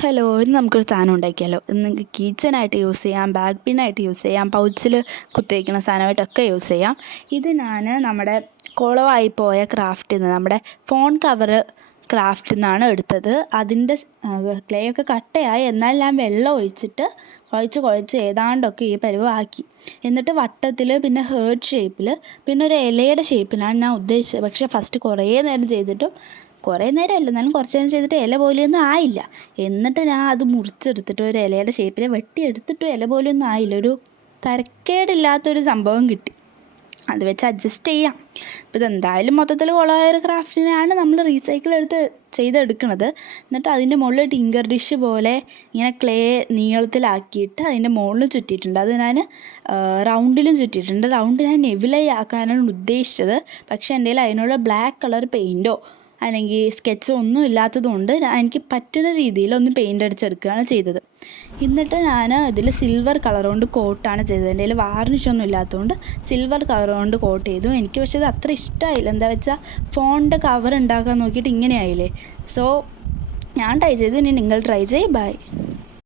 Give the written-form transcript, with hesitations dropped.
Hello, ഇന്ന് നമുക്കൊരു സാധനം ഉണ്ടാക്കിയാലോ. ഇന്ന് നിങ്ങൾക്ക് കിച്ചനായിട്ട് യൂസ് ചെയ്യാം, ബാഗ് പിന്നായിട്ട് യൂസ് ചെയ്യാം, പൗച്ചിൽ കുത്തിവയ്ക്കുന്ന സാധനമായിട്ടൊക്കെ യൂസ് ചെയ്യാം. ഇത് ഞാൻ നമ്മുടെ കുളമായി പോയ ക്രാഫ്റ്റിൽ നിന്ന്, നമ്മുടെ ഫോൺ കവറ് ക്രാഫ്റ്റിൽ നിന്നാണ് എടുത്തത്. അതിൻ്റെ ക്ലേ ഒക്കെ കട്ടയായി, എന്നാൽ ഞാൻ വെള്ളം ഒഴിച്ചിട്ട് കുഴച്ച് ഏതാണ്ടൊക്കെ ഈ പരുവമാക്കി. എന്നിട്ട് വട്ടത്തിൽ, പിന്നെ ഹേർട്ട് ഷേപ്പിൽ, പിന്നെ ഒരു ഇലയുടെ ഷേപ്പിലാണ് ഞാൻ ഉദ്ദേശിച്ചത്. പക്ഷേ ഫസ്റ്റ് കുറേ നേരം ചെയ്തിട്ടും, കുറേ നേരമല്ല എന്നാലും കുറച്ച് നേരം ചെയ്തിട്ട് ഇല പോലെയൊന്നും ആയില്ല. എന്നിട്ട് ഞാൻ അത് മുറിച്ചെടുത്തിട്ട് ഒരു ഇലയുടെ ഷേപ്പിൽ വെട്ടിയെടുത്തിട്ടും ഇല പോലെയൊന്നും ആയില്ല. ഒരു തരക്കേടില്ലാത്തൊരു സംഭവം കിട്ടി. അത് വെച്ച് അഡ്ജസ്റ്റ് ചെയ്യാം. ഇപ്പോൾ ഇതെന്തായാലും മൊത്തത്തിൽ കുളമായൊരു ക്രാഫ്റ്റിനെയാണ് നമ്മൾ റീസൈക്കിൾ ചെയ്തെടുക്കുന്നത്. എന്നിട്ട് അതിൻ്റെ മുകളിൽ ടിങ്കർ ഡിഷ് പോലെ ഇങ്ങനെ ക്ലേ നീളത്തിലാക്കിയിട്ട് അതിൻ്റെ മുകളിൽ ചുറ്റിയിട്ടുണ്ട്. അത് ഞാൻ റൗണ്ടിലും ചുറ്റിയിട്ടുണ്ട്. റൗണ്ട് ഞാൻ നെവിലൈ ആക്കാനാണ് ഉദ്ദേശിച്ചത്. പക്ഷേ എൻ്റെ കയ്യിൽ അതിനുള്ള ബ്ലാക്ക് കളർ പെയിൻറ്റോ അല്ലെങ്കിൽ സ്കെച്ചോ ഒന്നും ഇല്ലാത്തതുകൊണ്ട് എനിക്ക് പറ്റുന്ന രീതിയിൽ ഒന്ന് പെയിൻ്റ് അടിച്ചെടുക്കുകയാണ് ചെയ്തത്. എന്നിട്ട് ഞാൻ ഇതിൽ സിൽവർ കളർ കൊണ്ട് കോട്ടാണ് ചെയ്തത്. എൻ്റെ കയ്യിൽ വാർണിഷൊന്നും ഇല്ലാത്തതുകൊണ്ട് സിൽവർ കളർ കൊണ്ട് കോട്ട് ചെയ്തു. എനിക്ക് പക്ഷേ ഇത് അത്ര ഇഷ്ടമായില്ല. എന്താ വെച്ചാൽ ഫോണിൻ്റെ കവർ ഉണ്ടാക്കാൻ നോക്കിയിട്ട് ഇങ്ങനെ ആയില്ലേ. സോ ഞാൻ ട്രൈ ചെയ്തു. ഇനി നിങ്ങൾ ട്രൈ ചെയ്യ്. ബൈ.